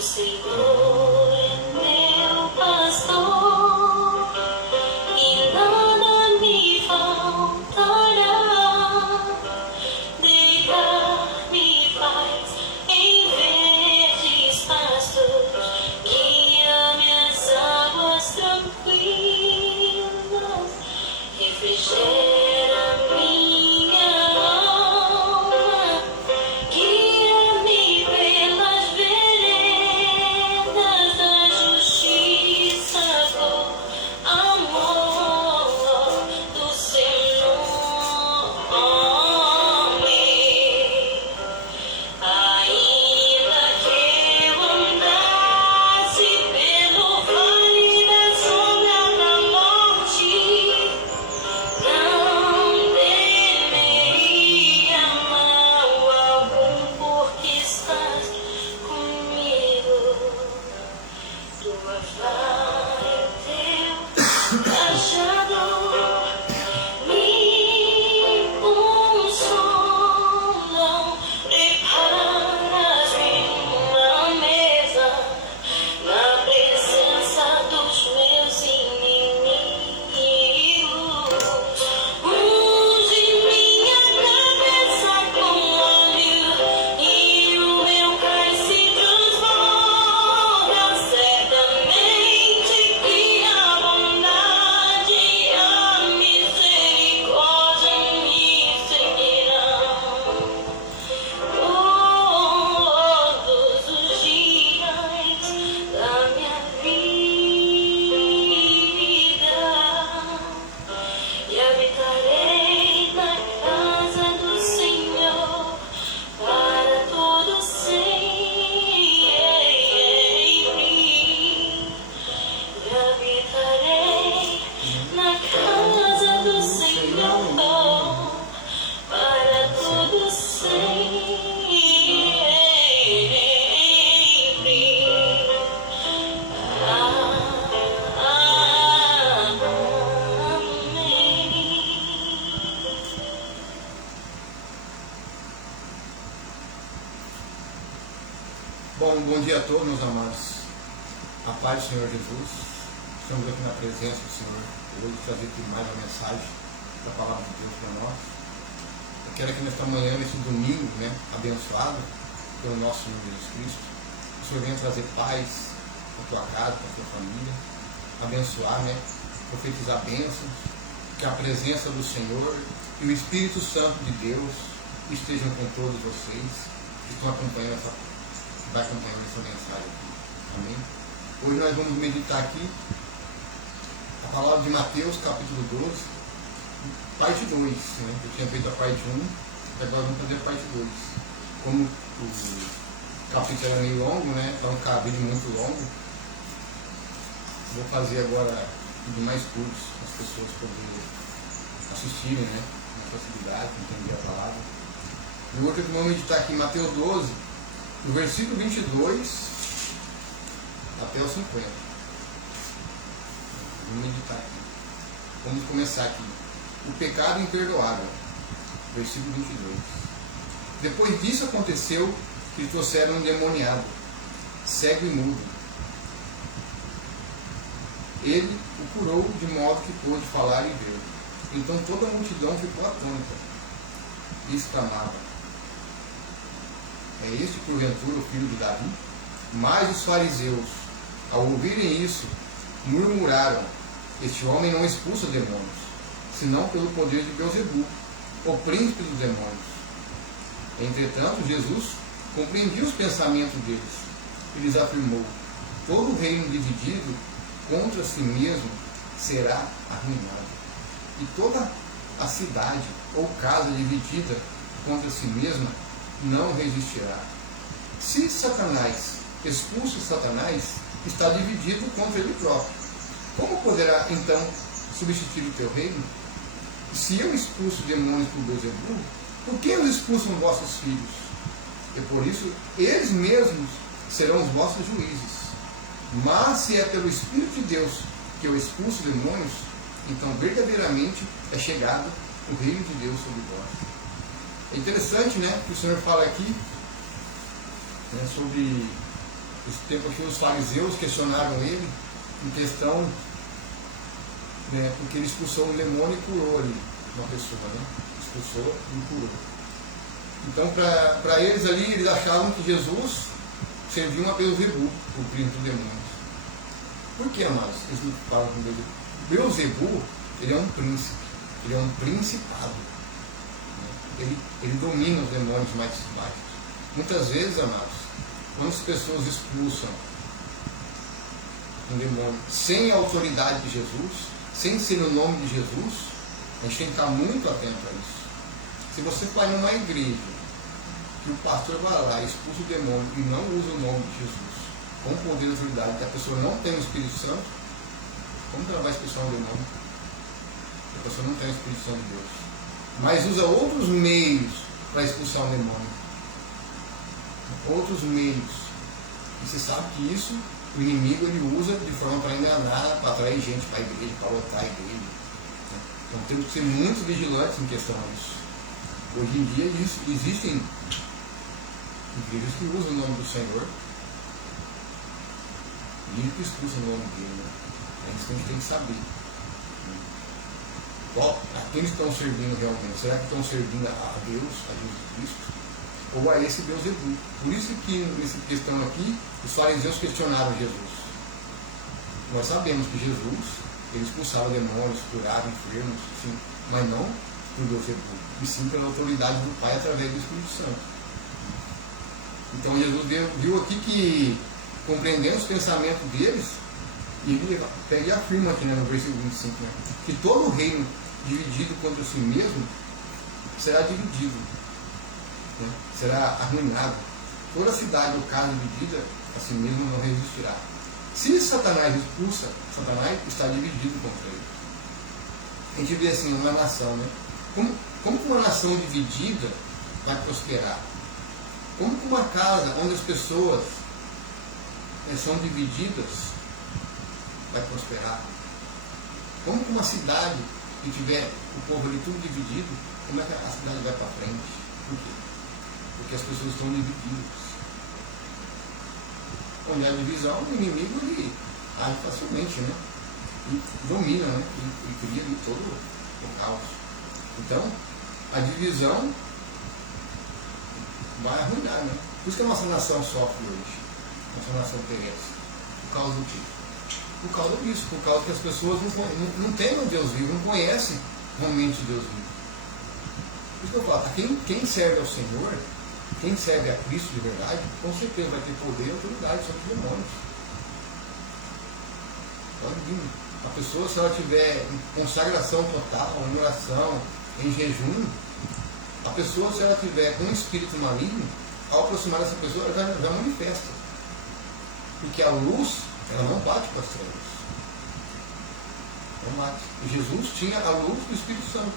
Senhor é meu pastor e nada me faltará. Deitar-me faz em verdes pastos, guia-me às águas tranquilas, refrigera minha alma, guia-me pelas veredas da justiça por amor do Senhor. Ainda que eu andasse pelo vale da sombra da morte, não temeria mal algum, porque estás comigo. Tua vara e teu cajado me consolam. Preparas-me uma mesa na presença dos meus inimigos. Unge minha cabeça com óleo e o meu cálice transborda. Certamente que a bondade e a misericórdia me seguirão todos os dias da minha vida, e habitarei na casa do Senhor para todo sempre. E habitarei na casa do Senhor para todo sempre. Amém. Bom dia a todos, meus amados. A paz do Senhor Jesus. Estamos aqui na presença do Senhor hoje, trazer aqui mais uma mensagem da palavra de Deus para nós. Eu quero que nesta manhã, nesse domingo, abençoado pelo nosso Senhor Jesus Cristo, o Senhor venha trazer paz para a tua casa, para a tua família, abençoar, profetizar bênçãos, que a presença do Senhor e o Espírito Santo de Deus estejam com todos vocês que estão acompanhando vai acompanhando essa mensagem aqui. Amém? Hoje nós vamos meditar aqui a palavra de Mateus, capítulo 12, parte 2. Eu tinha feito a parte 1, e agora vamos fazer a parte 2. Como o capítulo era meio longo, então fica vídeo muito longo, vou fazer agora de mais curtos, para as pessoas poderem assistirem, com facilidade, entender a palavra. E hoje vamos meditar aqui em Mateus 12, do versículo 22 até o 50. Vamos meditar aqui. Vamos começar aqui. O pecado imperdoável. Versículo 22. Depois disso aconteceu que trouxeram um endemoniado, cego e mudo. Ele o curou de modo que pôde falar e ver. Então toda a multidão ficou atônita e exclamava: é este porventura o filho de Davi? Mas os fariseus, ao ouvirem isso, murmuraram: este homem não expulsa demônios, senão pelo poder de Beelzebul, o príncipe dos demônios. Entretanto, Jesus compreendia os pensamentos deles e lhes afirmou: todo reino dividido contra si mesmo será arruinado, e toda a cidade ou casa dividida contra si mesma não resistirá. Se Satanás expulsa Satanás, está dividido contra ele próprio. Como poderá então substituir o teu reino? Se eu expulso demônios por Beelzebul, por que os expulsam vossos filhos? E por isso eles mesmos serão os vossos juízes. Mas se é pelo Espírito de Deus que eu expulso demônios, então verdadeiramente é chegado o reino de Deus sobre vós. É interessante, que o Senhor fala aqui sobre esse tempo aqui os fariseus questionaram ele em questão, né, porque ele expulsou um demônio e curou ali uma pessoa, né? Expulsou e curou. Então, para eles ali, eles achavam que Jesus servia uma Beelzebu, o príncipe dos demônios. Por que, amados? Eles não falam com Beelzebu. Beelzebu, ele é um príncipe, ele é um principado. Ele domina os demônios mais baixos. Muitas vezes, amados, quando as pessoas expulsam um demônio sem a autoridade de Jesus, sem ser no nome de Jesus, a gente tem que estar muito atento a isso. Se você vai numa igreja que o pastor vai lá e expulsa o demônio e não usa o nome de Jesus, com poder e autoridade, que a pessoa não tem o Espírito Santo, como que ela vai expulsar um demônio? A pessoa não tem o Espírito Santo de Deus. Mas usa outros meios para expulsar um demônio. Outros meios. E você sabe que isso, o inimigo ele usa de forma para enganar, para atrair gente para a igreja, para lotar a igreja. Então temos que ser muito vigilantes em questão a isso. Hoje em dia existem igrejas que usam o nome do Senhor e que expulsam o nome dele. Né? É isso que a gente tem que saber. A quem estão servindo realmente? Será que estão servindo a Deus, a Jesus Cristo? Ou a esse Beelzebu? Por isso que nessa questão aqui, os fariseus questionaram Jesus. Nós sabemos que Jesus, ele expulsava demônios, curava enfermos, sim, mas não por Beelzebu, e sim pela autoridade do Pai através do Espírito Santo. Então Jesus viu aqui que, compreendendo os pensamentos deles, ele pega e afirma aqui, né, no versículo 25, né, que todo reino dividido contra si mesmo será dividido, né, será arruinado. Toda cidade ou casa dividida a si mesmo não resistirá. Se Satanás expulsa, Satanás está dividido contra ele. A gente vê assim uma nação, né? Como que uma nação dividida vai prosperar? Como que uma casa onde as pessoas são divididas vai prosperar? Como que uma cidade que tiver o povo ali tudo dividido, como é que a cidade vai para frente? Por quê? Porque as pessoas estão divididas. Onde há divisão, o inimigo ele age facilmente, né? E domina, né? E cria ali todo o caos. Então, a divisão vai arruinar, né? Por isso que a nossa nação sofre hoje. Nossa nação perece. Por causa do quê? Por causa disso, por causa que as pessoas não têm o Deus vivo, não conhecem realmente o Deus vivo. Por isso que eu falo, quem serve ao Senhor, quem serve a Cristo de verdade, com certeza vai ter poder e autoridade sobre os demônios. Pode vir. A pessoa, se ela tiver em consagração total, em oração, em jejum, a pessoa, se ela tiver com um espírito maligno, ao aproximar dessa pessoa, ela já manifesta. Porque a luz, ela não bate com as trevas. Não bate. E Jesus tinha a luz do Espírito Santo.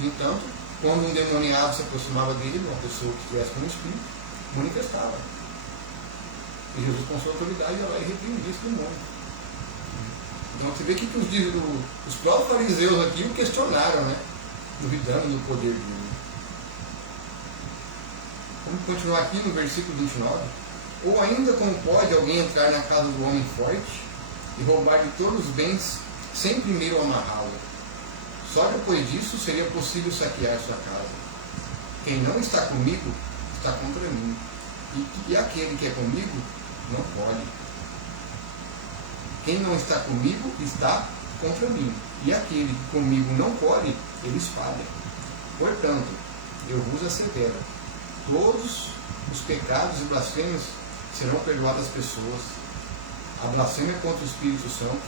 Entanto, quando um demoniado se aproximava dele, uma pessoa que estivesse com o Espírito, manifestava. E Jesus, com sua autoridade, ia lá e repreendia esse demônio. Então você vê que os próprios fariseus aqui o questionaram, né? Duvidando do poder dele. Vamos continuar aqui no versículo 29. Ou ainda como pode alguém entrar na casa do homem forte e roubar de todos os bens sem primeiro amarrá-lo? Só depois disso seria possível saquear sua casa. Quem não está comigo está contra mim. E aquele que é comigo não pode. Quem não está comigo está contra mim. E aquele que comigo não pode, ele espalha. Portanto, eu vos assevero, todos os pecados e blasfêmias serão perdoadas às pessoas. A blasfêmia contra o Espírito Santo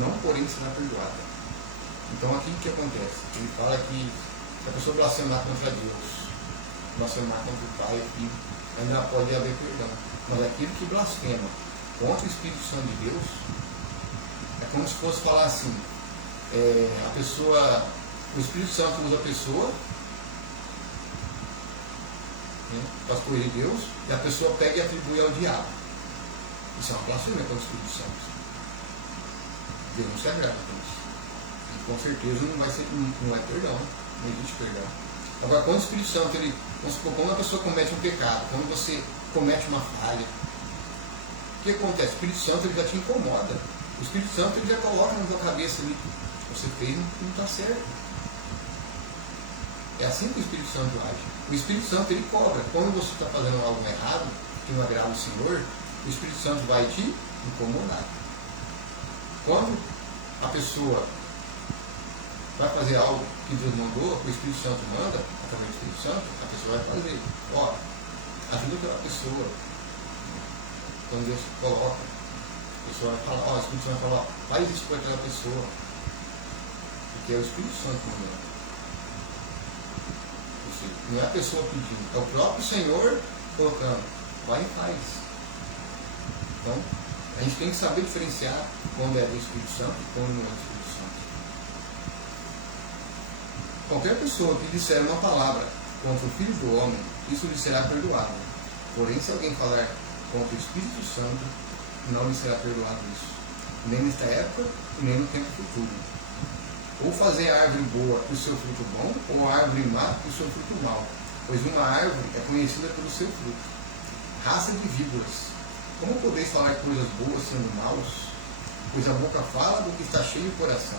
não, porém, será perdoada. Então aqui o que acontece? Ele fala que se a pessoa blasfemar contra Deus, blasfemar contra o Pai e Filho, ainda pode haver perdão. Mas aquele que blasfema contra o Espírito Santo de Deus, é como se fosse falar assim, a pessoa, o Espírito Santo usa a pessoa, né, para as coisas de Deus, e a pessoa pega e atribui ao diabo. Isso é uma blasfêmia contra o Espírito Santo. Deus não se agrada com isso. E com certeza não é perdão, não existe perdão. Agora, quando o Espírito Santo, quando a pessoa comete um pecado, quando você comete uma falha, que acontece? O Espírito Santo ele já te incomoda. O Espírito Santo ele já coloca na tua cabeça ali, você fez não está certo. É assim que o Espírito Santo age. O Espírito Santo ele cobra. Quando você está fazendo algo errado, que não agrada o Senhor, o Espírito Santo vai te incomodar. Quando a pessoa vai fazer algo que Deus mandou, o Espírito Santo manda, através do Espírito Santo, a pessoa vai fazer. Ó, ajuda aquela pessoa. Quando Deus coloca, a pessoa vai falar, ó, o Espírito Santo vai falar, ó, faz isso para aquela pessoa. Porque é o Espírito Santo mandando. Não é a pessoa pedindo, é o próprio Senhor colocando. Vai e faz. Então, a gente tem que saber diferenciar quando é do Espírito Santo e quando não é do Espírito Santo. Qualquer pessoa que disser uma palavra contra o Filho do Homem, isso lhe será perdoado. Porém, se alguém falar contra o Espírito Santo, não lhe será perdoado isso. Nem nesta época e nem no tempo futuro. Ou fazer a árvore boa o seu fruto bom, ou a árvore má o seu fruto mau. Pois uma árvore é conhecida pelo seu fruto. Raça de víboras, como podeis falar coisas boas sendo maus? Pois a boca fala do que está cheio o coração.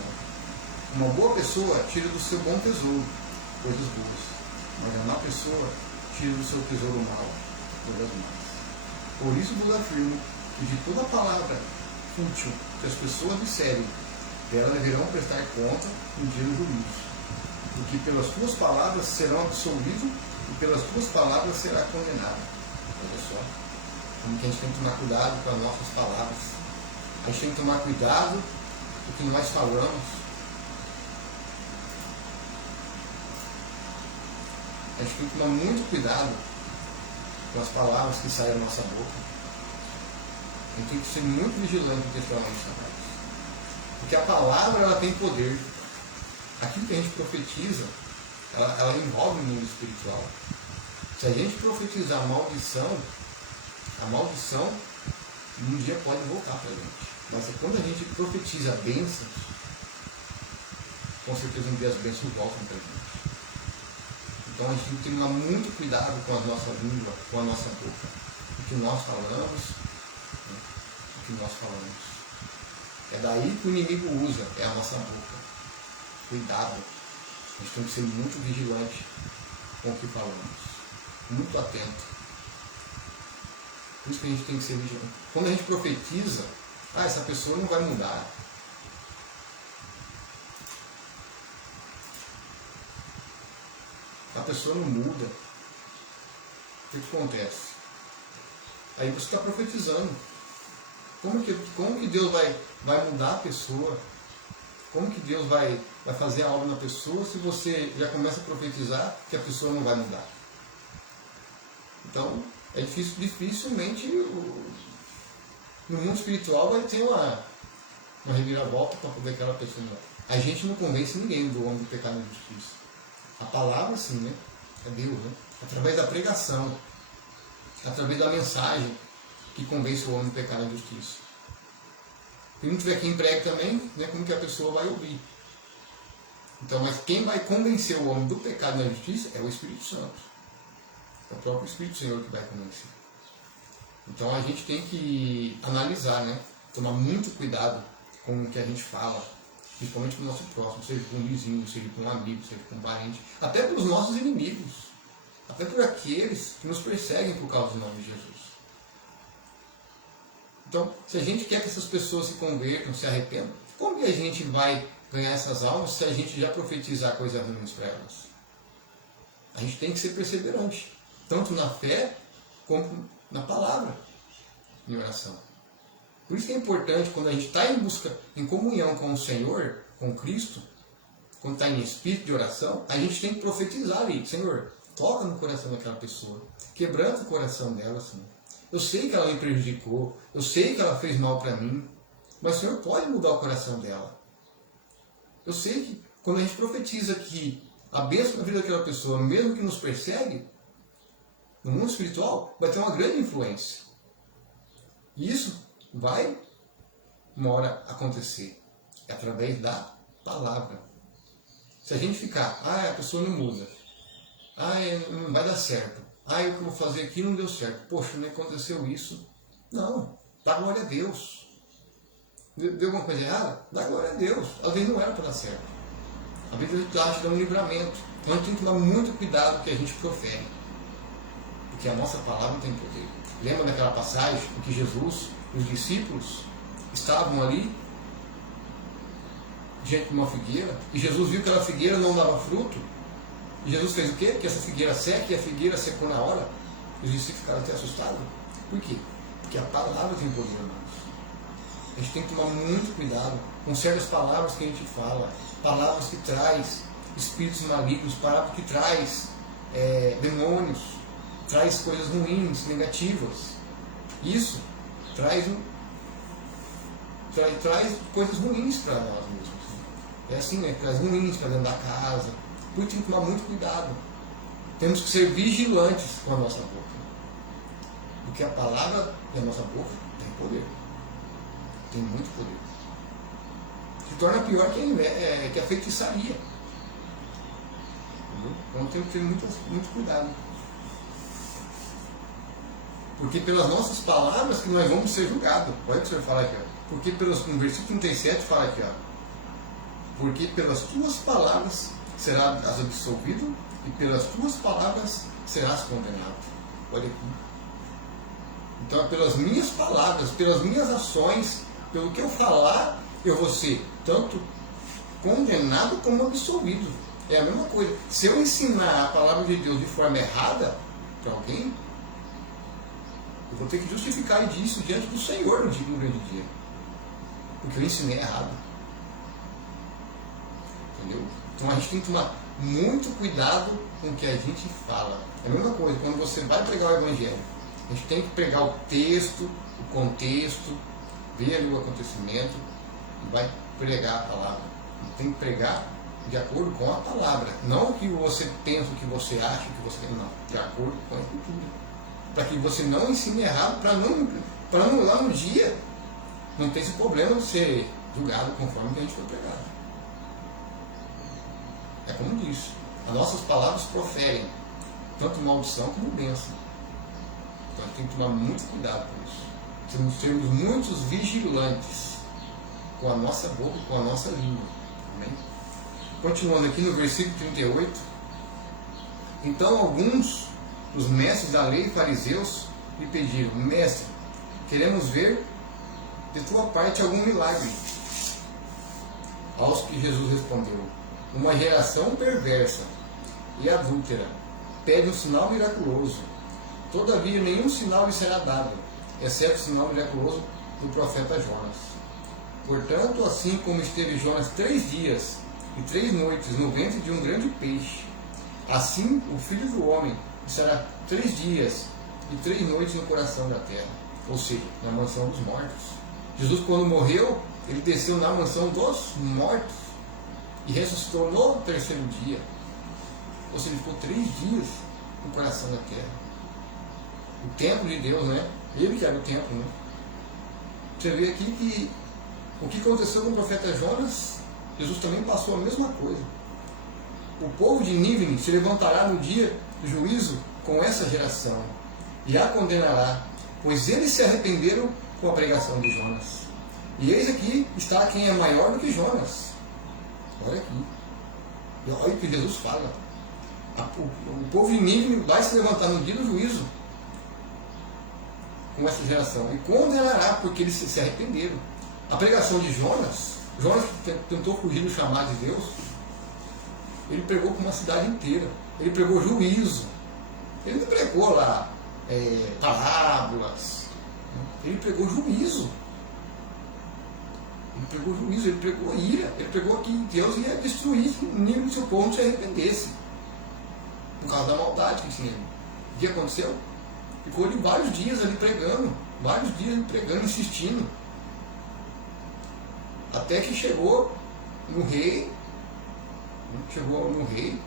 Uma boa pessoa tira do seu bom tesouro coisas boas, mas a má pessoa tira do seu tesouro mau coisas más. Por isso vos afirmo que de toda palavra fútil que as pessoas disserem, dela deverão prestar conta no dia do juízo. Porque pelas tuas palavras serão absolvidos e pelas tuas palavras será condenado. Olha só, como que a gente tem que tomar cuidado com as nossas palavras. A gente tem que tomar cuidado com o que nós falamos. A gente tem que tomar muito cuidado com as palavras que saem da nossa boca. A gente tem que ser muito vigilante em questão a isso, rapaz. Porque a palavra ela tem poder. Aquilo que a gente profetiza, ela envolve o mundo espiritual. Se a gente profetizar a maldição um dia pode voltar para a gente. Mas quando a gente profetiza bênçãos, com certeza um dia as bênçãos voltam para a gente. Então a gente tem que tomar muito cuidado com a nossa língua, com a nossa boca. O que nós falamos, né? O que nós falamos. É daí que o inimigo usa, é a nossa boca. Cuidado. A gente tem que ser muito vigilante com o que falamos. Muito atento. Por isso que a gente tem que ser vigilante. Quando a gente profetiza, essa pessoa não vai mudar. A pessoa não muda. O que acontece? Aí você está profetizando. Como que Deus vai mudar a pessoa? Como que Deus vai fazer algo na pessoa se você já começa a profetizar que a pessoa não vai mudar? Então, é dificilmente no mundo espiritual vai ter uma reviravolta para poder aquela pessoa mudar. A gente não convence ninguém do homem do pecado e da justiça. A palavra sim, né? É Deus, né? Através da pregação, através da mensagem que convence o homem do pecado e da justiça. Se não tiver quem pregue também, né, como que a pessoa vai ouvir? Então, mas quem vai convencer o homem do pecado e da justiça é o Espírito Santo. É o próprio Espírito Senhor que vai convencer. Então a gente tem que analisar, né? Tomar muito cuidado com o que a gente fala, principalmente com o nosso próximo, seja com um vizinho, seja com um amigo, seja com um parente, até pelos nossos inimigos, até por aqueles que nos perseguem por causa do nome de Jesus. Então, se a gente quer que essas pessoas se convertam, se arrependam, como que a gente vai ganhar essas almas se a gente já profetizar coisas ruins para elas? A gente tem que ser perseverante, tanto na fé como na palavra, em oração. Por isso que é importante, quando a gente está em busca, em comunhão com o Senhor, com Cristo, quando está em espírito de oração, a gente tem que profetizar ali. Senhor, toca no coração daquela pessoa, quebranta o coração dela, Senhor. Eu sei que ela me prejudicou, eu sei que ela fez mal para mim, mas o Senhor pode mudar o coração dela. Eu sei que quando a gente profetiza que a bênção na vida daquela pessoa, mesmo que nos persegue, no mundo espiritual, vai ter uma grande influência. E isso vai, uma hora, acontecer. É através da palavra. Se a gente ficar, a pessoa não muda, não vai dar certo, o que eu vou fazer aqui não deu certo, poxa, não aconteceu isso. Não, Dá glória a Deus. Deu alguma coisa errada? Dá glória a Deus. Às vezes não era para dar certo. Às vezes a gente está te dando um livramento. Então a gente tem que tomar muito cuidado com o que a gente profere. Porque a nossa palavra tem poder. Lembra daquela passagem em que Jesus e os discípulos estavam ali diante de uma figueira, e Jesus viu que aquela figueira não dava fruto, e Jesus fez o quê? Que essa figueira seca, e a figueira secou na hora. Os discípulos ficaram até assustados. Por quê? Porque a palavra tem poder, irmãos. A gente tem que tomar muito cuidado com certas palavras que a gente fala, palavras que traz espíritos malignos, palavras que traz demônios, traz coisas ruins, negativas. Isso traz coisas ruins para nós mesmos. É assim, né? Traz ruins para dentro da casa. Por isso tem que tomar muito cuidado. Temos que ser vigilantes com a nossa boca. Porque a palavra da nossa boca tem poder. Tem muito poder. Se torna pior que a feitiçaria. Entendeu? Então temos que ter muito cuidado. Porque pelas nossas palavras que nós vamos ser julgados. Olha o que o Senhor fala aqui. Ó. Porque no versículo 37 fala aqui. Ó, porque pelas tuas palavras serás absolvido e pelas tuas palavras serás condenado. Olha aqui. Então, pelas minhas palavras, pelas minhas ações, pelo que eu falar, eu vou ser tanto condenado como absolvido. É a mesma coisa. Se eu ensinar a palavra de Deus de forma errada para alguém, eu vou ter que justificar disso diante do Senhor no grande dia. Porque eu ensinei errado. Entendeu? Então a gente tem que tomar muito cuidado com o que a gente fala. É a mesma coisa, quando você vai pregar o Evangelho, a gente tem que pregar o texto, o contexto, ver ali o acontecimento e vai pregar a palavra. Tem que pregar de acordo com a palavra. Não o que você pensa, o que você acha, o que você tem, não. De acordo com a Escritura. Para que você não ensine errado, para não lá no dia não ter esse problema de ser julgado conforme que a gente foi pregado. É como diz, as nossas palavras proferem tanto maldição como bênção. Então a gente tem que tomar muito cuidado com isso. Temos que sermos muitos vigilantes com a nossa boca, com a nossa língua. Amém? Continuando aqui no versículo 38. Então alguns dos mestres da lei e fariseus lhe pediram: Mestre, queremos ver de tua parte algum milagre. Aos que Jesus respondeu: uma geração perversa e adúltera pede um sinal miraculoso. Todavia nenhum sinal lhe será dado, exceto o sinal miraculoso do profeta Jonas. Portanto, assim como esteve Jonas 3 dias e 3 noites no ventre de um grande peixe, assim o Filho do Homem estará 3 dias e 3 noites no coração da terra, ou seja, na mansão dos mortos. Jesus, quando morreu, ele desceu na mansão dos mortos e ressuscitou no 3º dia. Ou seja, ele ficou 3 dias no coração da terra. O templo de Deus, né? Ele que era o templo, né? Você vê aqui que o que aconteceu com o profeta Jonas, Jesus também passou a mesma coisa. O povo de Nínive se levantará no dia do juízo com essa geração e a condenará, pois eles se arrependeram com a pregação de Jonas. E eis aqui está quem é maior do que Jonas. Olha aqui. E olha o que Jesus fala. O povo de Nínive vai se levantar no dia do juízo com essa geração e condenará porque eles se arrependeram. A pregação de Jonas que tentou fugir do chamado de Deus, ele pregou para uma cidade inteira. Ele pregou juízo. Ele não pregou lá parábolas. Ele pregou juízo. Ele pregou juízo, ele pregou ira. Ele pregou que Deus ia destruir o nível do seu povo se arrependesse. Por causa da maldade que tinha. O que aconteceu? Ficou ali vários dias ali pregando. Vários dias ali pregando, insistindo. Até que chegou no rei. Chegou no rei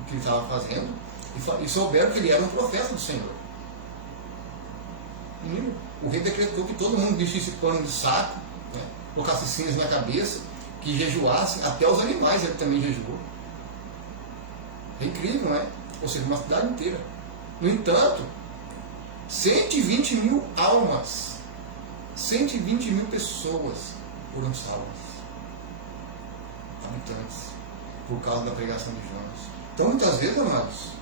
o que ele estava fazendo e souberam que ele era um profeta do Senhor. E o rei decretou que todo mundo vestisse pano de saco, né, colocasse cinzas na cabeça, que jejuasse, até os animais ele também jejuou. É incrível, não é? Ou seja, uma cidade inteira. No entanto, 120 mil almas, 120 mil pessoas foram salvas, habitantes, por causa da pregação de Jonas. Então, muitas vezes, amados,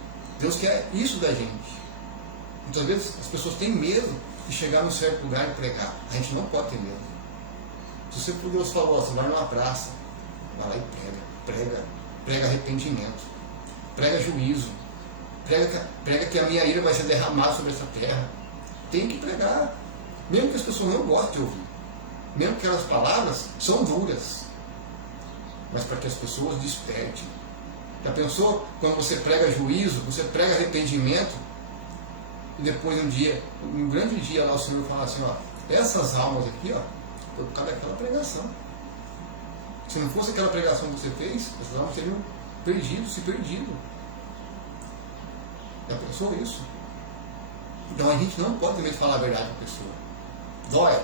Deus quer isso da gente. Muitas vezes as pessoas têm medo de chegar num certo lugar e pregar. A gente não pode ter medo. Se você, por Deus falou, você vai numa praça, vai lá e prega arrependimento, prega juízo, prega que a minha ira vai ser derramada sobre essa terra. Tem que pregar, mesmo que as pessoas não gostem de ouvir, mesmo que aquelas palavras são duras, mas para que as pessoas despertem. Já pensou quando você prega juízo, você prega arrependimento, e depois um grande dia lá o Senhor fala assim, ó, essas almas aqui, ó, foi por causa daquela pregação. Se não fosse aquela pregação que você fez, essas almas teriam se perdido. Já pensou isso? Então a gente não pode ter medo de falar a verdade para a pessoa. Dói.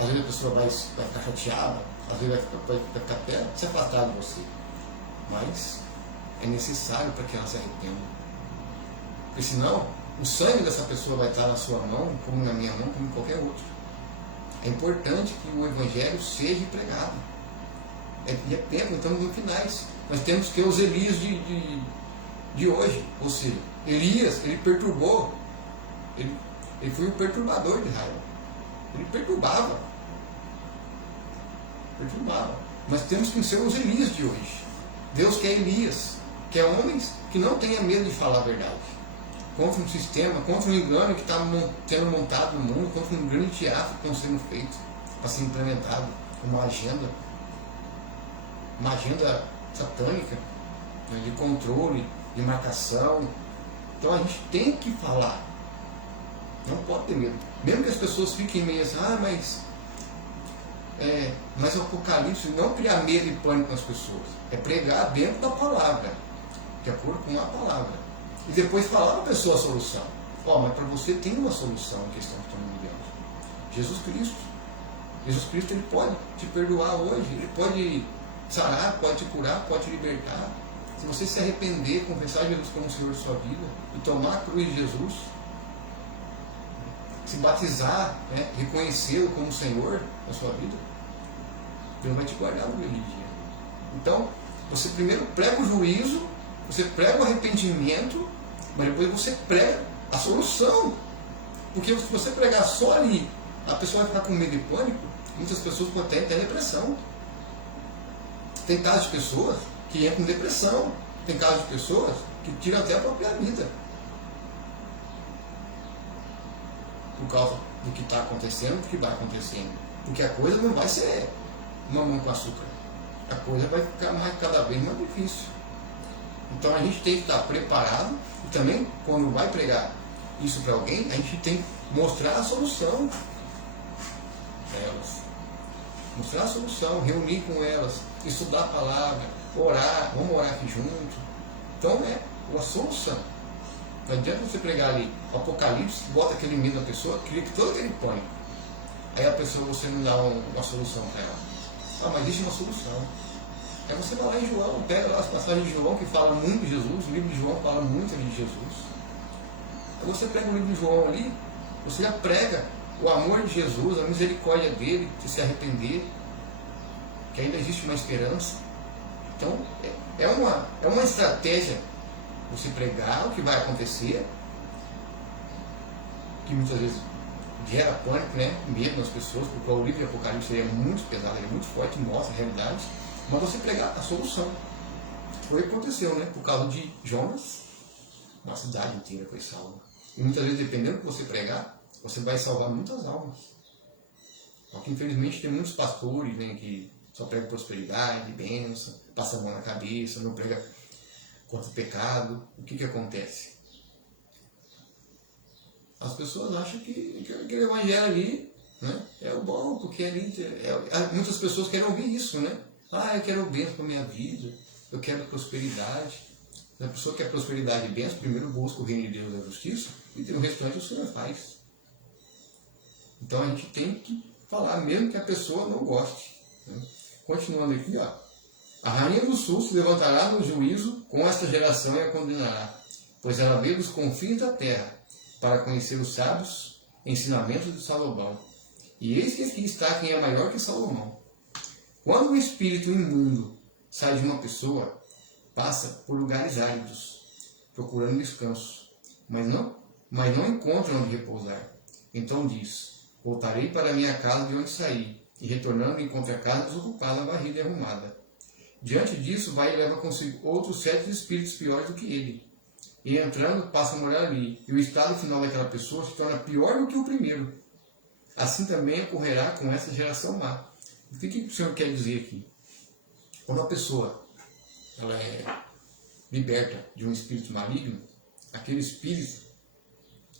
Às vezes a pessoa vai ficar chateada, às vezes vai ficar até se afastar de você. Mas é necessário para que ela se arrependa. Porque senão, o sangue dessa pessoa vai estar na sua mão, como na minha mão, como em qualquer outro. É importante que o Evangelho seja pregado. E é tempo, estamos no finais. Nós temos que ter os Elias de hoje. Ou seja, Elias, ele perturbou. Ele foi o perturbador de Israel. Ele perturbava. Mas temos que ser os Elias de hoje. Deus quer Elias, quer homens que não tenham medo de falar a verdade. Contra um sistema, contra um engano que está sendo montado no mundo, contra um grande teatro que está sendo feito para ser implementado, uma agenda satânica, né, de controle, de marcação. Então a gente tem que falar, não pode ter medo. Mesmo que as pessoas fiquem meio assim, mas o Apocalipse não criar medo e pânico nas pessoas, é pregar dentro da palavra, de acordo com a palavra. E depois falar para a pessoa a solução. Mas para você tem uma solução em questão que estamos vivendo. Jesus Cristo. Jesus Cristo, ele pode te perdoar hoje, ele pode sarar, pode te curar, pode te libertar. Se você se arrepender, confessar Jesus como o Senhor de sua vida e tomar a cruz de Jesus, se batizar, né, reconhecê-lo como Senhor da sua vida, Deus vai te guardar no grande dia. Então, você primeiro prega o juízo, você prega o arrependimento, mas depois você prega a solução. Porque se você pregar só ali, a pessoa vai ficar com medo e pânico, muitas pessoas podem ter depressão. Tem casos de pessoas que entram em depressão, tem casos de pessoas que tiram até a própria vida. Por causa do que está acontecendo, do que vai acontecendo. Porque a coisa não vai ser mamão com açúcar. A coisa vai ficar cada vez mais difícil. Então a gente tem que estar preparado e também, quando vai pregar isso para alguém, a gente tem que mostrar a solução para elas. Mostrar a solução, reunir com elas, estudar a palavra, orar, vamos orar aqui junto. Então é uma solução. Não adianta você pregar ali o Apocalipse, bota aquele medo na pessoa, cria todo aquele pânico. Aí a pessoa, você não dá uma solução para ela. Mas existe uma solução. Aí você vai lá em João, pega lá as passagens de João que falam muito de Jesus, o livro de João fala muito de Jesus. Aí você pega o livro de João ali, você já prega o amor de Jesus, a misericórdia dele, de se arrepender, que ainda existe uma esperança. Então, é uma estratégia você pregar o que vai acontecer, que muitas vezes gera pânico, né? Medo nas pessoas, porque o livro de Apocalipse é muito pesado, ele é muito forte, mostra a realidade, mas você pregar a solução. Foi o que aconteceu, né? Por causa de Jonas, uma cidade inteira foi salva. E muitas vezes, dependendo do que você pregar, você vai salvar muitas almas. Só que infelizmente tem muitos pastores, né, que só pregam prosperidade, bênção, passa a mão na cabeça, não prega contra o pecado. O que acontece? As pessoas acham que aquele evangelho ali, né, é o bom, porque ali muitas pessoas querem ouvir isso, né? Eu quero bênção para a minha vida, eu quero prosperidade. A pessoa quer prosperidade e bênção, primeiro busca o reino de Deus e a justiça, e o restante o Senhor faz. Então a gente tem que falar, mesmo que a pessoa não goste. Né? Continuando aqui, ó. A rainha do sul se levantará no juízo com esta geração e a condenará, pois ela veio dos confins da terra para conhecer os sábios ensinamentos de Salomão. E eis que aqui está quem é maior que Salomão. Quando o espírito imundo sai de uma pessoa, passa por lugares áridos, procurando descanso, mas não encontra onde repousar. Então diz: voltarei para a minha casa de onde saí, e retornando encontra a casa desocupada, varrida e arrumada. Diante disso, vai e leva consigo outros 7 espíritos piores do que ele. E entrando, passa a morar ali, e o estado final daquela pessoa se torna pior do que o primeiro. Assim também ocorrerá com essa geração má. O que o Senhor quer dizer aqui? Quando a pessoa ela é liberta de um espírito maligno, aquele espírito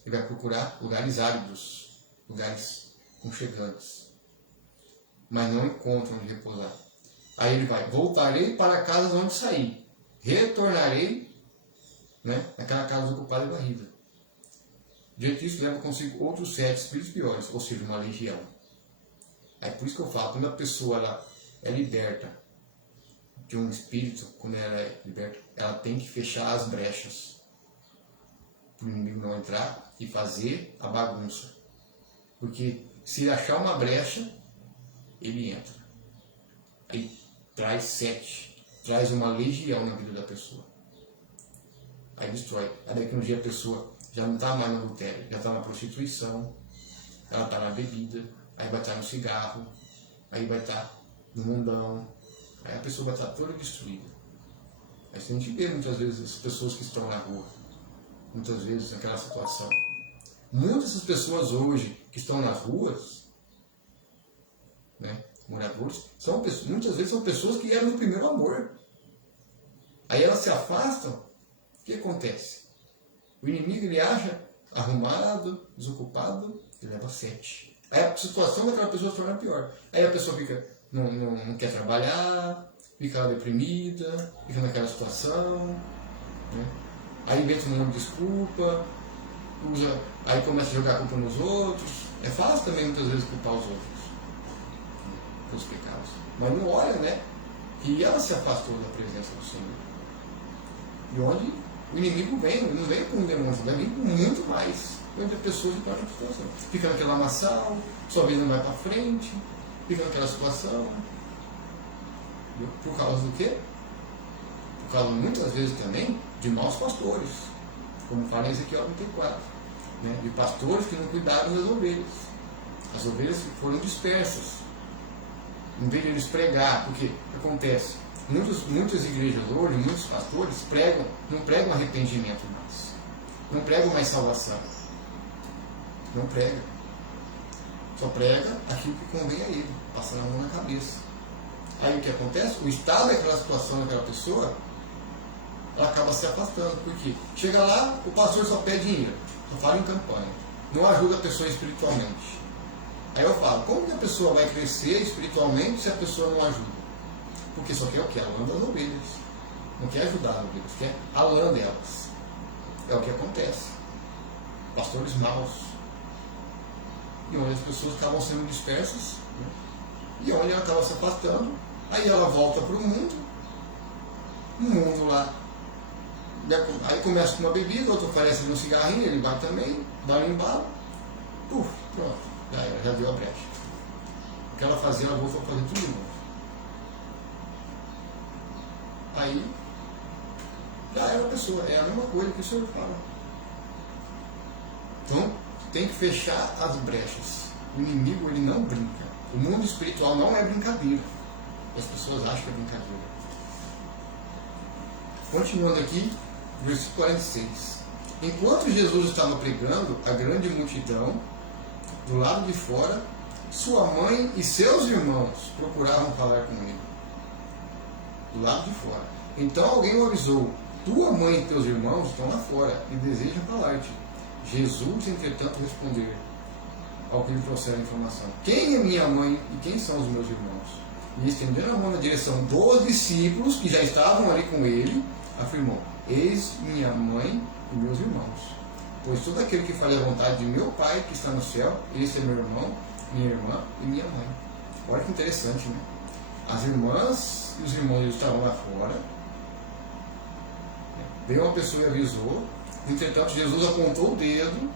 ele vai procurar lugares áridos, lugares aconchegantes, mas não encontra onde repousar. Aí ele vai: voltarei para a casa de onde saí, retornarei, naquela casa ocupada e varrida. Diante disso, leva consigo outros 7 espíritos piores, ou seja, uma legião. É por isso que eu falo, quando a pessoa ela é liberta de um espírito, quando ela é liberta, ela tem que fechar as brechas para o inimigo não entrar e fazer a bagunça. Porque se achar uma brecha, ele entra. Aí traz 7, traz uma legião na vida da pessoa. Aí destrói. Aí daqui um dia a pessoa já não está mais no adultério, já está na prostituição, ela está na bebida, aí vai estar no cigarro, aí vai estar no mundão, aí a pessoa vai estar toda destruída. Aí a gente vê muitas vezes as pessoas que estão na rua, muitas vezes naquela situação. Muitas dessas pessoas hoje que estão nas ruas, moradores, muitas vezes são pessoas que eram no primeiro amor. Aí elas se afastam, o que acontece? O inimigo ele acha arrumado, desocupado, e leva 7. Aí a situação daquela pessoa se torna pior. Aí a pessoa não quer trabalhar, fica lá deprimida, fica naquela situação, aí inventa um monte de desculpa, aí começa a jogar a culpa nos outros. É fácil também muitas vezes culpar os outros pelos pecados. Mas não olha, que ela se afastou da presença do Senhor. E onde o inimigo vem, não vem com um demônio, vem com muito mais. Muitas pessoas que estão na situação. Fica naquela lamaçal, sua vida não vai para frente, fica naquela situação. Por causa do quê? Por causa muitas vezes também de maus pastores, como fala em Ezequiel 34, de pastores que não cuidaram das ovelhas. As ovelhas foram dispersas. Em vez de eles pregar, porque o que acontece? Muitas igrejas hoje, muitos pastores não pregam arrependimento mais. Não pregam mais salvação. Não prega. Só prega aquilo que convém a ele, passando a mão na cabeça. Aí o que acontece? O estado daquela situação daquela pessoa, ela acaba se afastando. Por quê? Chega lá, o pastor só pede dinheiro, só fala em campanha. Não ajuda a pessoa espiritualmente. Aí eu falo, como que a pessoa vai crescer espiritualmente se a pessoa não ajuda? Porque só quer o quê? A lã das ovelhas. Não quer ajudar as ovelhas, quer a lã delas. É o que acontece. Pastores maus. E onde as pessoas acabam sendo dispersas, e onde ela acaba se afastando, aí ela volta para o mundo lá. Aí começa com uma bebida, outro oferece um cigarrinho, ele vai também, dá um embalo, pronto, já deu a brecha. O que ela fazia, ela voltou a fazer tudo de novo. Aí já era a pessoa, é a mesma coisa que o Senhor fala. Então tem que fechar as brechas. O inimigo ele não brinca. O mundo espiritual não é brincadeira. As pessoas acham que é brincadeira. Continuando aqui, versículo 46. Enquanto Jesus estava pregando, a grande multidão, do lado de fora, sua mãe e seus irmãos procuravam falar com ele. Do lado de fora. Então alguém o avisou: tua mãe e teus irmãos estão lá fora e desejam falar-te. Jesus, entretanto, respondeu ao que lhe trouxeram a informação: quem é minha mãe e quem são os meus irmãos? E estendendo a mão na direção dos discípulos que já estavam ali com ele, afirmou: eis minha mãe e meus irmãos. Pois todo aquele que faz a vontade de meu Pai que está no céu, esse é meu irmão, minha irmã e minha mãe. Olha que interessante, né? As irmãs e os irmãos estavam lá fora. Veio uma pessoa e avisou. Entretanto, Jesus apontou o dedo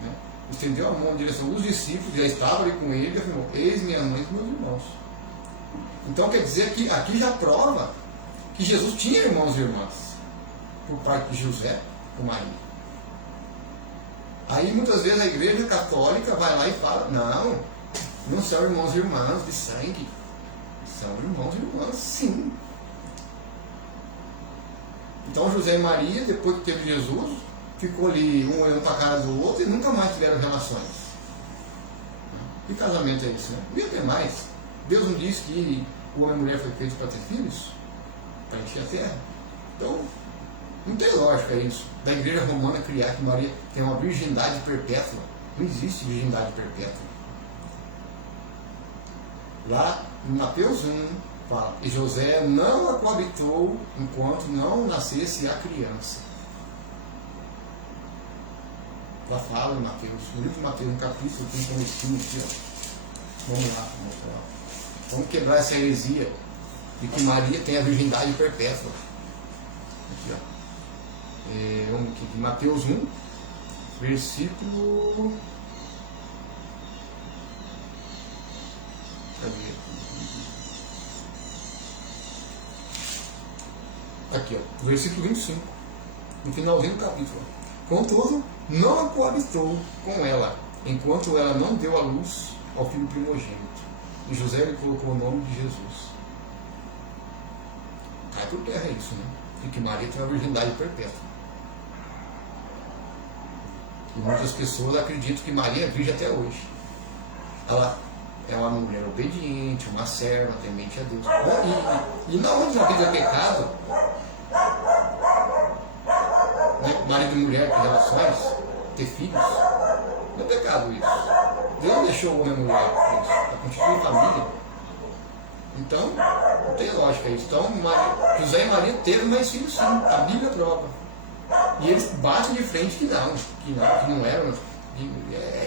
Né? Estendeu a mão em direção dos discípulos, já estava ali com ele, e afirmou: eis minha mãe e meus irmãos. Então quer dizer que aqui já prova que Jesus tinha irmãos e irmãs, por parte de José ou Maria. Aí muitas vezes a igreja católica vai lá e fala: não são irmãos e irmãs de sangue, são irmãos e irmãs, sim. Então José e Maria, depois que teve Jesus, ficou ali um olhando para a cara do outro e nunca mais tiveram relações. E casamento é isso, né? Não ia ter mais. Deus não disse que o homem e a mulher foi feito para ter filhos? Para encher a terra? Então, não tem lógica isso. Da igreja romana criar que Maria tem uma virgindade perpétua. Não existe virgindade perpétua. Lá em Mateus 1, fala: e José não a coabitou enquanto não nascesse a criança. Lá fala em Mateus, no livro de Mateus, no capítulo, tem um comecinho aqui, ó. Vamos lá, vamos quebrar essa heresia de que Maria tem a virgindade perpétua. Aqui, ó. Vamos aqui, de Mateus 1, versículo. Cadê? Aqui, ó, versículo 25, no finalzinho do capítulo. Contudo, não a coabitou com ela, enquanto ela não deu à luz ao filho primogênito. E José lhe colocou o nome de Jesus. Cai por terra isso, né? E que Maria tem uma virgindade perpétua. E muitas pessoas acreditam que Maria é virgem até hoje. Ela é uma mulher obediente, uma serva, temente a Deus. E na onde a vida é pecado, né, marido e mulher ter relações, ter filhos, não é pecado isso. Deus deixou o homem e a mulher para constituir família. Então, não tem lógica isso. Então, José e Maria teve mais filhos sim, a Bíblia prova. E eles batem de frente que não eram.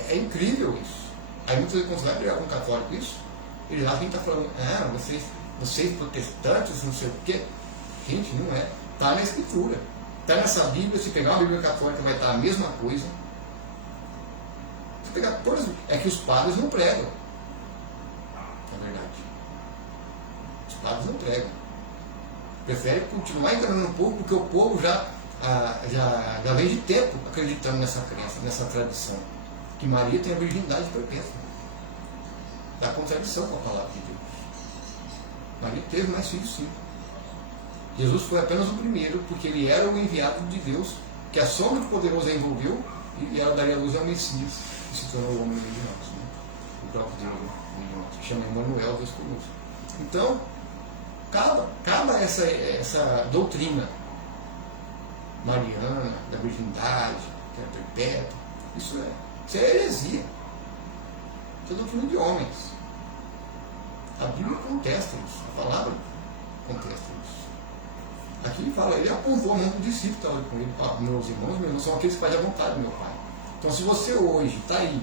É incrível isso. Aí muitas vezes quando você vai brigar com um católico isso, ele lá vem tá falando: vocês protestantes, não sei o quê. Gente, não é. Está na Escritura. Está nessa Bíblia. Se pegar uma Bíblia católica vai estar a mesma coisa. Se pegar todas, é que os padres não pregam. É verdade. Os padres não pregam. Preferem continuar enganando o povo, porque o povo já vem de tempo acreditando nessa crença, nessa tradição. Que Maria tem a virgindade perpétua. Dá contradição com a palavra de Deus. Maria teve mais filhos sim. Jesus foi apenas o primeiro, porque ele era o enviado de Deus, que a sombra do poderoso a envolveu, e ela daria luz ao Messias, que se tornou o homem de nós, né? O próprio Deus de nós, que chama Emmanuel, Deus conosco. Então, acaba essa doutrina mariana, da virgindade, que é perpétua. Isso é heresia. Isso é doutrina de homens. A Bíblia contesta isso, a palavra contesta isso. Aqui ele fala, ele apontou a mão para o discípulo que estava com ele, fala: meus irmãos são aqueles que fazem a vontade do meu Pai. Então, se você hoje está aí,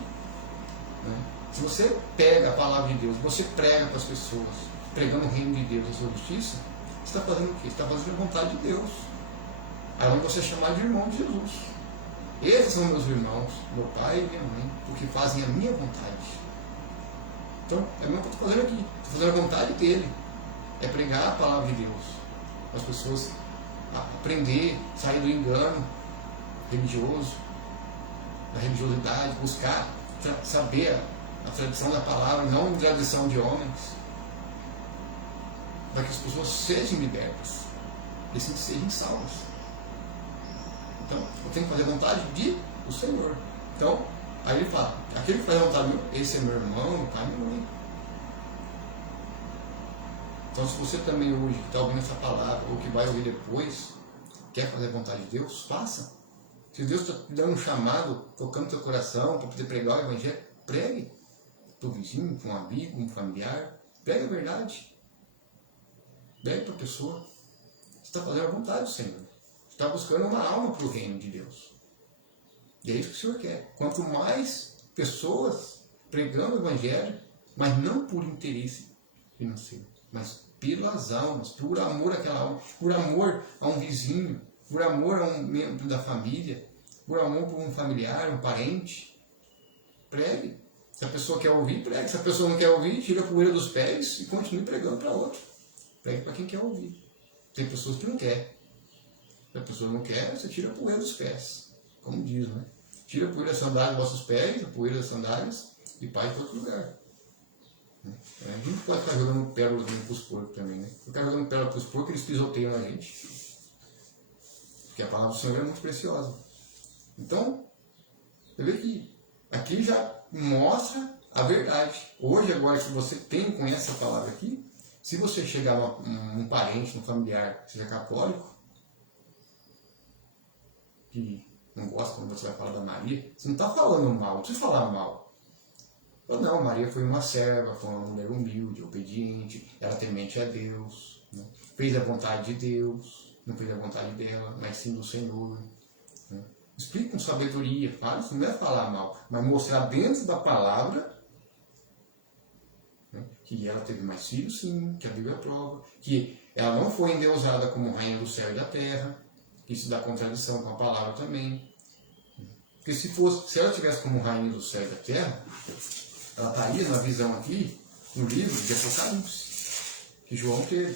né, se você pega a palavra de Deus, você prega para as pessoas, pregando o reino de Deus, a sua justiça, você está fazendo o quê? Você está fazendo a vontade de Deus. Aí onde você é chamado de irmão de Jesus. Esses são meus irmãos, meu pai e minha mãe, porque fazem a minha vontade. Então, é o mesmo que eu estou fazendo aqui. Estou fazendo a vontade dele. É pregar a palavra de Deus. Para as pessoas aprender, sair do engano religioso, da religiosidade, buscar saber a tradição da palavra, não a tradição de homens. Para que as pessoas sejam libertas. E assim sejam salvas. Então, eu tenho que fazer a vontade do Senhor. Então, aí ele fala: aquele que faz a vontade do meu, esse é meu irmão, meu pai e minha mãe. Então, se você também hoje que está ouvindo essa palavra, ou que vai ouvir depois, quer fazer a vontade de Deus, faça. Se Deus está te dando um chamado, tocando teu coração para poder pregar o Evangelho, pregue. Para o vizinho, para um amigo, um familiar, pregue a verdade. Pregue para a pessoa. Você está fazendo a vontade do Senhor. Está buscando uma alma para o reino de Deus. E é isso que o Senhor quer. Quanto mais pessoas pregando o Evangelho, mas não por interesse financeiro, mas pelas almas, por amor àquela alma, por amor a um vizinho, por amor a um membro da família, por amor por um familiar, um parente. pregue. Se a pessoa quer ouvir, pregue. Se a pessoa não quer ouvir, tira a poeira dos pés e continue pregando para outro. Pregue para quem quer ouvir. Tem pessoas que não querem. Se a pessoa não quer, você tira a poeira dos pés. Como diz, né? Tira a poeira das sandálias dos vossos pés, a poeira das sandálias, e vai para outro lugar. A gente pode ficar jogando pérola para os porcos também, né? Ficar jogando pérola para os porcos, eles pisoteiam na gente. Porque a palavra do Senhor é muito preciosa. Então, você vê que aqui já mostra a verdade. Hoje, agora que você conhece essa palavra aqui, se você chegar um parente, um familiar, que seja católico, que não gosta quando você vai falar da Maria, você não está falando mal, não precisa falar mal. Não, Maria foi uma serva, foi uma mulher humilde, obediente, ela temente a Deus, né? Fez a vontade de Deus, não fez a vontade dela, mas sim do Senhor. Né? Explica com sabedoria, fala, isso não é falar mal, mas mostrar dentro da palavra, né, que ela teve mais filhos, sim, que a Bíblia prova, que ela não foi endeusada como rainha do céu e da terra, que isso dá contradição com a palavra também. Porque se ela tivesse como rainha do céu e da terra, ela estaria na visão aqui, no livro de Apocalipse, que João teve.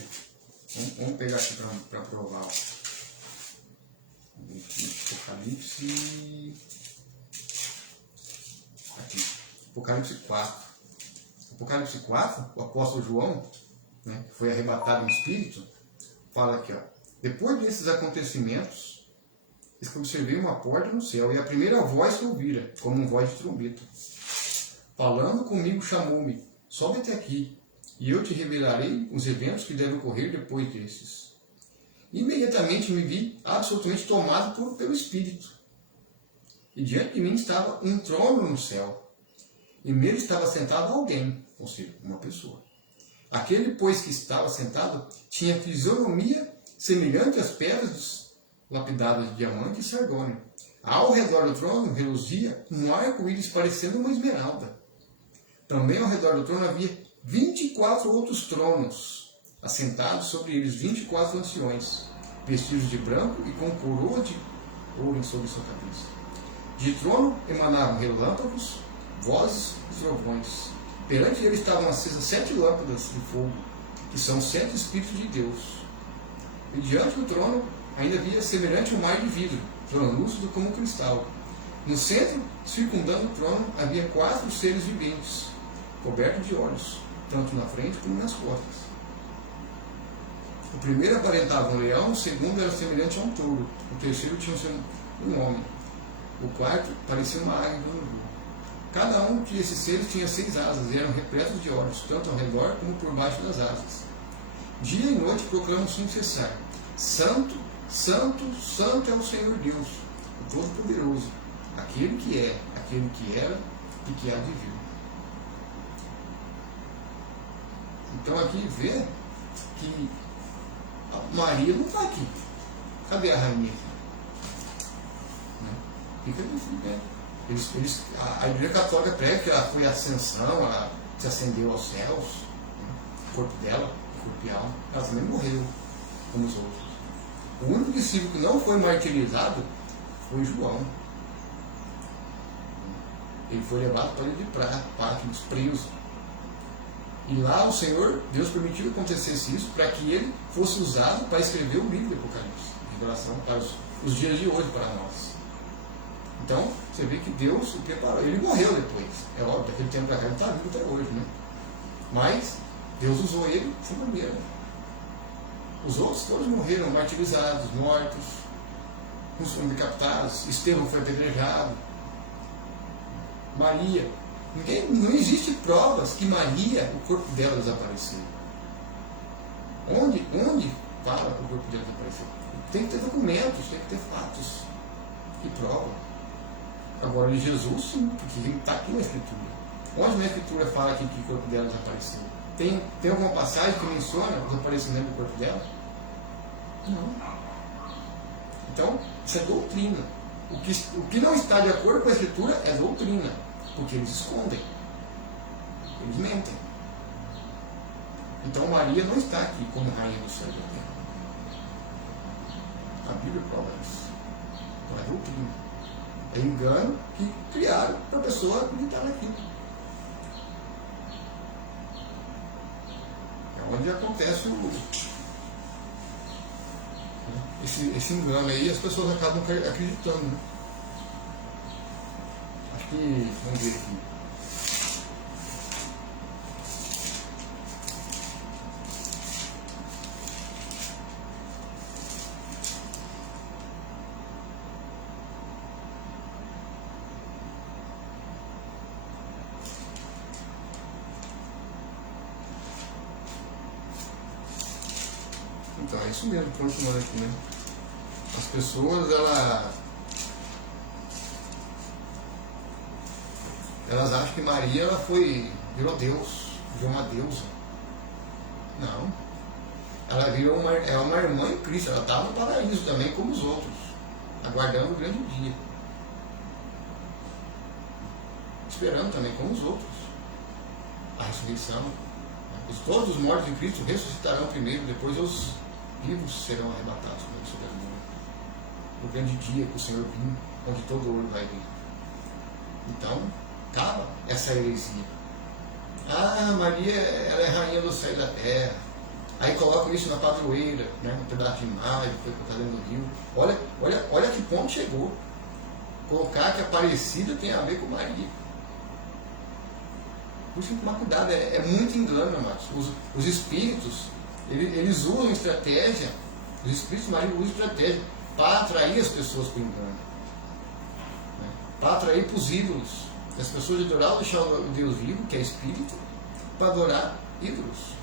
Vamos pegar aqui para provar. Apocalipse. Aqui. Apocalipse 4. Apocalipse 4, o apóstolo João, né, que foi arrebatado em espírito, fala aqui, ó. Depois desses acontecimentos, observei uma porta no céu, e a primeira voz que eu ouvira, como uma voz de trombeta, falando comigo, chamou-me, sobe até aqui, e eu te revelarei os eventos que devem ocorrer depois desses. Imediatamente me vi absolutamente tomado pelo Espírito. E diante de mim estava um trono no céu, e nele estava sentado alguém, ou seja, uma pessoa. Aquele, pois, que estava sentado, tinha fisionomia semelhante às pedras lapidadas de diamante e sardônio. Ao redor do trono reluzia um arco-íris parecendo uma esmeralda. Também ao redor do trono havia 24 outros tronos, assentados sobre eles 24 anciões, vestidos de branco e com coroa de ouro sobre sua cabeça. De trono emanavam relâmpagos, vozes e trovões. Perante ele estavam acesas 7 lâmpadas de fogo, que são 7 Espíritos de Deus. E diante do trono ainda havia semelhante a um mar de vidro, translúcido como cristal. No centro, circundando o trono, havia 4 seres viventes, cobertos de olhos, tanto na frente como nas costas. O primeiro aparentava um leão, o segundo era semelhante a um touro, o terceiro tinha um homem, o quarto parecia uma águia voando voo. Cada um desses seres tinha 6 asas e eram repletos de olhos, tanto ao redor como por baixo das asas. Dia e noite proclamam sem cessar: Santo, Santo, Santo é o Senhor Deus, o Todo-Poderoso, aquele que é, aquele que era e que há de vir. Então aqui vê que Maria não está aqui. Cadê a rainha? Fica difícil, né? A Igreja Católica prega que ela foi a ascensão, ela se ascendeu aos céus, né? O corpo dela, o corpo e alma, ela também morreu, como os outros. O único discípulo que não foi martirizado foi João. Ele foi levado para a ilha de Patmos, preso. E lá o Senhor, Deus permitiu que acontecesse isso para que ele fosse usado para escrever o livro do Apocalipse, revelação para os dias de hoje para nós. Então, você vê que Deus o preparou. Ele morreu depois. É óbvio, daquele tempo para cá ele está vivo até hoje, né? Mas Deus usou ele dessa maneira. Os outros todos morreram, martirizados, mortos, uns foram decapitados, Estevão foi apedrejado. Maria, não existe provas que Maria, o corpo dela desapareceu. Onde fala que o corpo dela desapareceu? Tem que ter documentos, tem que ter fatos que provam. Agora, de Jesus, sim, porque ele está aqui na Escritura. Onde na Escritura fala que o corpo dela desapareceu? Tem alguma passagem que menciona o desaparecimento do corpo dela? Não. Então, isso é doutrina. O que não está de acordo com a Escritura é doutrina, porque eles escondem. Eles mentem. Então, Maria não está aqui como rainha do céu e da terra. A Bíblia prova isso. Então, é doutrina. É engano que criaram para a pessoa acreditar naquilo. É onde acontece esse engano aí e as pessoas acabam acreditando. Né? Acho que, vamos ver aqui. Então, é isso mesmo, continuando aqui, né? As pessoas, elas acham que Maria virou Deus, virou uma deusa. Não. Ela virou é uma irmã em Cristo, ela estava no paraíso também, como os outros, aguardando o grande dia. Esperando também, como os outros, a ressurreição. Todos os mortos em Cristo ressuscitarão primeiro, depois os vivos serão arrebatados sobre as nuvens. No grande dia que o Senhor vir, onde todo olho vai vir. Então, acaba essa heresia. Ah, Maria, ela é rainha do céu e da terra. Aí colocam isso na padroeira, né, um pedaço de imagem, foi colocado dentro do rio. Olha que ponto chegou. Colocar que a Aparecida tem a ver com Maria. Por isso tem que tomar cuidado, é muito engano, amados. Os espíritos, eles usam estratégia, os espíritos malignos usam estratégia para atrair as pessoas para o engano. Né? Para atrair para os ídolos. As pessoas adorar deixar o Deus vivo, que é espírito, para adorar ídolos.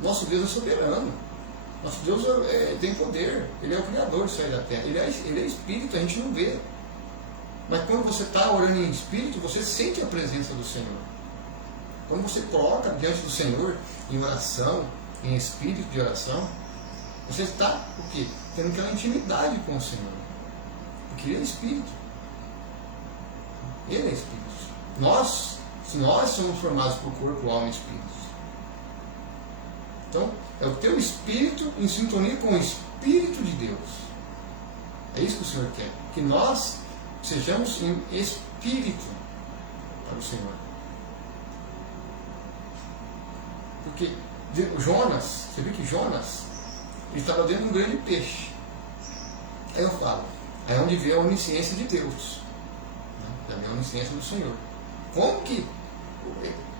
Nosso Deus é soberano. Nosso Deus tem poder. Ele é o Criador do céu e da terra. Ele é espírito, a gente não vê. Mas quando você está orando em espírito, você sente a presença do Senhor. Quando você coloca diante do Senhor, em oração, em espírito de oração, você está, o quê? Tendo aquela intimidade com o Senhor. Porque Ele é espírito. Ele é espírito. Se nós somos formados por corpo, alma e espírito. Então, é o teu espírito em sintonia com o Espírito de Deus. É isso que o Senhor quer. Que nós sejamos em espírito para o Senhor. Porque Jonas, você viu que Jonas, ele estava dentro de um grande peixe. Aí eu falo, aí é onde vê a onisciência de Deus, né? A onisciência do Senhor.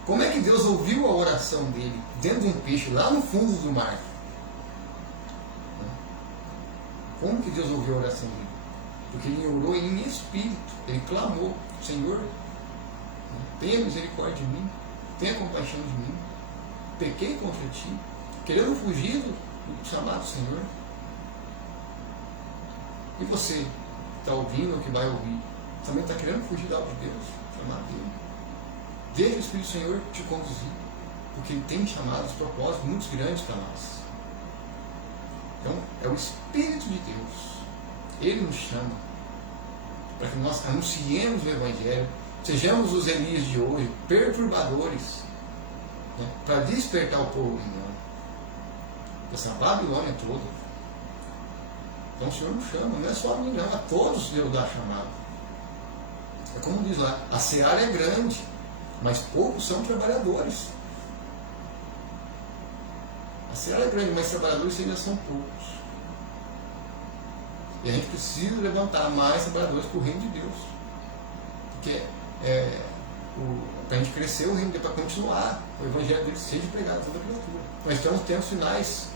Como é que Deus ouviu a oração dele dentro de um peixe lá no fundo do mar? Como que Deus ouviu a oração dele? Porque ele orou em espírito, ele clamou: Senhor, tenha misericórdia de mim, tenha compaixão de mim, pequei contra ti, querendo fugir do chamado Senhor. E você está ouvindo o que vai ouvir? Também está querendo fugir da obra de Deus, chamado dele? Deixa o Espírito do Senhor te conduzir, porque Ele tem chamados, propósitos muito grandes para nós. Então, é o Espírito de Deus. Ele nos chama para que nós anunciemos o Evangelho, sejamos os Elias de hoje, perturbadores, né, para despertar o povo do engano, dessa Babilônia toda. Então o Senhor nos chama, não é só a mim não, a todos Deus dá chamado. É como diz lá, a seara é grande, mas poucos são trabalhadores. A seara é grande, mas trabalhadores ainda são poucos. E a gente precisa levantar mais trabalhadores para o reino de Deus. Porque para a gente crescer o reino de Deus, para continuar o Evangelho dele seja pregado a toda a criatura. Nós estamos tendo sinais.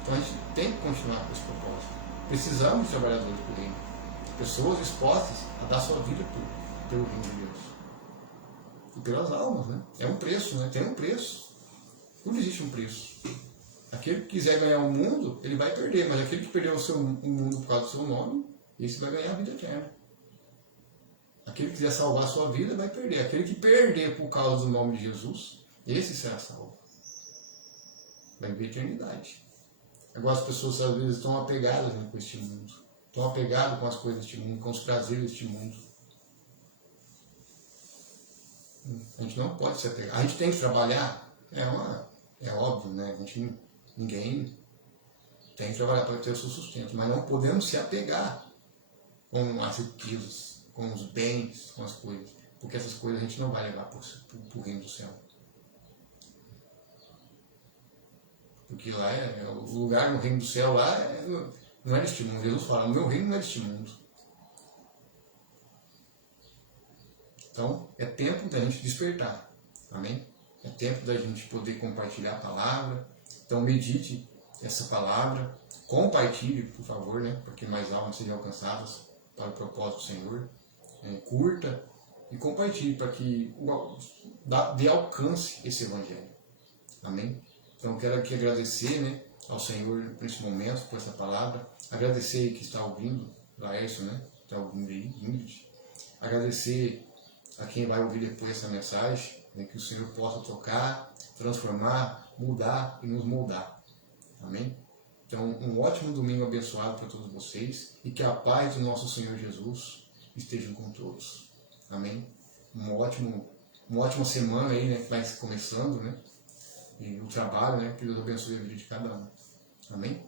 Então a gente tem que continuar com esse propósito. Precisamos de trabalhadores para o reino. Pessoas dispostas a dar sua vida pelo reino de Deus. E pelas almas, né? É um preço, né? Tem um preço. Tudo existe um preço. Aquele que quiser ganhar o mundo, ele vai perder, mas aquele que perdeu o mundo por causa do seu nome, esse vai ganhar a vida eterna. Aquele que quiser salvar a sua vida, vai perder. Aquele que perder por causa do nome de Jesus, esse será salvo. Vai viver a eternidade. Agora as pessoas às vezes estão apegadas, né, com este mundo. Estão apegadas com as coisas deste mundo, com os prazeres deste mundo. A gente não pode se apegar. A gente tem que trabalhar. É óbvio, né? Ninguém tem que trabalhar para ter o seu sustento, mas não podemos se apegar com as riquezas, com os bens, com as coisas. Porque essas coisas a gente não vai levar para o reino do céu. Porque lá o lugar no reino do céu lá não é deste mundo. Jesus fala, o meu reino não é deste mundo. Então, é tempo da gente despertar. Amém? É tempo da gente poder compartilhar a palavra. Então, medite essa palavra. Compartilhe, por favor, né? Para que mais almas sejam alcançadas para o propósito do Senhor. Curta e compartilhe para que dê alcance esse evangelho. Amém? Então, quero aqui agradecer, né, ao Senhor por esse momento, por essa palavra. Agradecer aí que está ouvindo, Laércio, né? Está ouvindo aí, Ingrid. Agradecer a quem vai ouvir depois essa mensagem, né, que o Senhor possa tocar, transformar, mudar e nos moldar. Amém? Então, um ótimo domingo abençoado para todos vocês e que a paz do nosso Senhor Jesus esteja com todos. Amém? Uma ótima semana aí, né, que vai começando, né? E o trabalho, né? Que Deus abençoe a vida de cada um. Amém?